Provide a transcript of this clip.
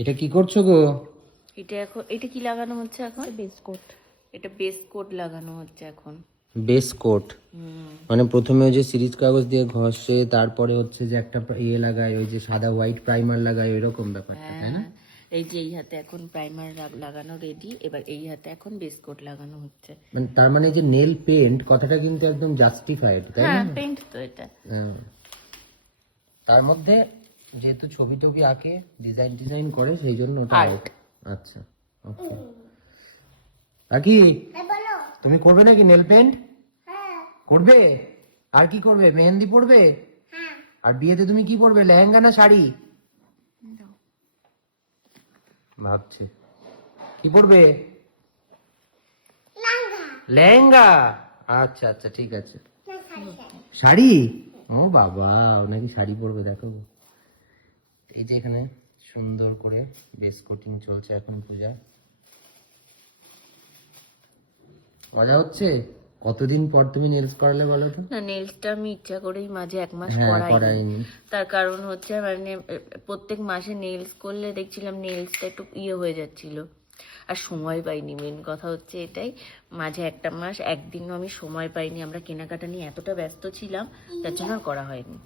এটা কি করছো গো? এটা কি লাগানো হচ্ছে এখন? Base coat. এটা বেস কোট লাগানো হচ্ছে এখন। বেস কোট মানে প্রথমে ওই যে সিরিজ কাগজ দিয়ে ঘষে, তারপরে হচ্ছে যে একটা ইয়ে লাগায়, ওই যে সাদা হোয়াইট প্রাইমার লাগায়, ওই রকম ব্যাপারটা, তাই না? এই যে এই হাতে এখন প্রাইমার লাগানো রেডি, এবার এই হাতে এখন বেস কোট লাগানো হচ্ছে। মানে তার মানে যে নেল পেন্ট কথাটা কিন্তু একদম জাস্টিফাইড, তাই না? হ্যাঁ, পেইন্ট তো এটা। হ্যাঁ। তার মধ্যে যেহেতু ছবি টবি আঁকে, ডিজাইন করে, সেই জন্য ওটা Art। আচ্ছা, ওকে। আকি, তুমি করবে নাকি নেল পেন্ট? করবে? আর কি করবে? মেহেন্দি পড়বে? আর বিয়েতে তুমি কি পরবে, লেহেঙ্গা না শাড়ি? ভাবছে কি পরবে। লেহেঙ্গা। আচ্ছা আচ্ছা, ঠিক আছে। শাড়ি? ও বাবা, ও নাকি শাড়ি পরবে, দেখো। এই যে এখানে সুন্দর করে বেস কোটিং চলছে এখন পূজা। মজা হচ্ছে? কতদিন পর তুমি নেলস করালে বলো তো? না, নেলসটা আমি ইচ্ছা করেই মাঝে 1 মাস হ্যাঁ, করাইনি। তার কারণ হচ্ছে মানে প্রত্যেক মাসে নেলস করলে দেখছিলাম নেলসটা একটু হয়ে যাচ্ছিল, আর সময় পাইনি। মেন কথা হচ্ছে এটাই, মাঝে একটা মাস একদিনও আমি সময় পাইনি। আমরা কেনাকাটা নিয়ে এতটা ব্যস্ত ছিলাম, তার জন্য আর করা হয়নি।